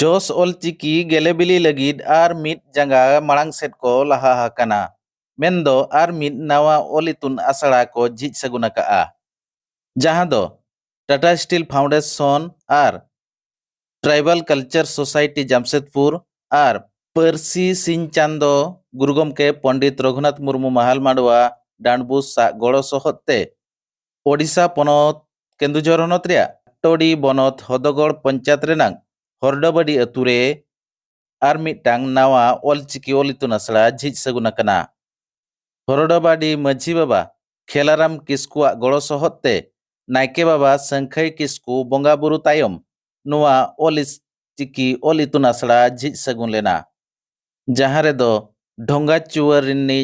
ᱡᱚᱥ ᱚᱞᱪᱤᱠᱤ ᱜᱮᱞᱮᱵᱤᱞᱤ ᱞᱟᱹᱜᱤᱫ ᱟᱨ ᱢᱤᱫ ᱡᱟᱸᱜᱟ ᱢᱟᱲᱟᱝ ᱥᱮᱫ ᱠᱚ ᱞᱟᱦᱟ ᱟᱠᱟᱱᱟ ᱢᱮᱱᱫᱚ ᱟᱨ ᱢᱤᱫ ᱱᱟᱣᱟ ᱚᱞ ᱤᱛᱩᱱ ᱟᱥᱲᱟ ᱠᱚ ᱡᱷᱤᱡ ᱥᱟᱹᱜᱩᱱ ᱟᱠᱟᱜᱼᱟ, ᱡᱟᱦᱟᱸ ᱫᱚ ᱴᱟᱴᱟ ᱥᱴᱤᱞ ᱯᱷᱟᱣᱩᱱᱰᱮᱥᱚᱱ ᱟᱨ ᱴᱨᱟᱭᱵᱟᱞ ᱠᱟᱞᱪᱟᱨ ᱥᱳᱥᱟᱭᱴᱤ ᱡᱟᱢᱥᱮᱫᱽᱯᱩᱨ ᱟᱨ ᱯᱟᱹᱨᱥᱤ ᱥᱤᱧ ᱪᱟᱸᱫᱳ ᱜᱩᱨᱩ ᱜᱚᱢᱠᱮ ᱯᱚᱸᱰᱤᱛ ᱨᱚᱜᱷᱩᱱᱟᱛᱷ ᱢᱩᱨᱢᱩ ᱢᱟᱦᱟᱞ ᱢᱟᱰᱣᱟ ᱰᱟᱸᱰᱵᱩᱥ ᱥᱟᱜ ᱜᱚᱲᱚ ᱥᱚᱦᱚᱫ ᱛᱮ ओडिशा पनत केन्दुझर हनत रे टोडी बनत हदगड़ पंचायत रेनांग हरडोबाडी अतु रे आर मिदटांग नावा ओलचिकी ओल इतुन आसड़ा झिज सगुन आकना। हरडोबाडी माझी बाबा खेलाराम किस्कुआ गड़ो सहद ते नायके बाबा संखई किस्कु बंगा बुरु तायम नुआ ओलचिकी ओल इतुन आसड़ा झिज सगुन लेना, जहां रे दो ढोंगा चुवर रिनी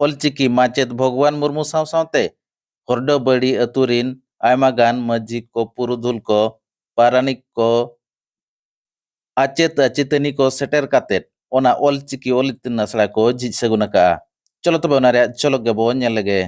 ओलचिकी माचेद भगवान मुर्मू साव सावते हरडोबाडी अतुरिन आयमा गान माझी को पुरुधुल को पारानिक को आचेत आचेतनी को सेटर कातेट ओना ओलचिकी ओल इतुन आसड़ा को झिज सगुन आका। चलो तबे ओना रे चलो गेबो नेल लेगे।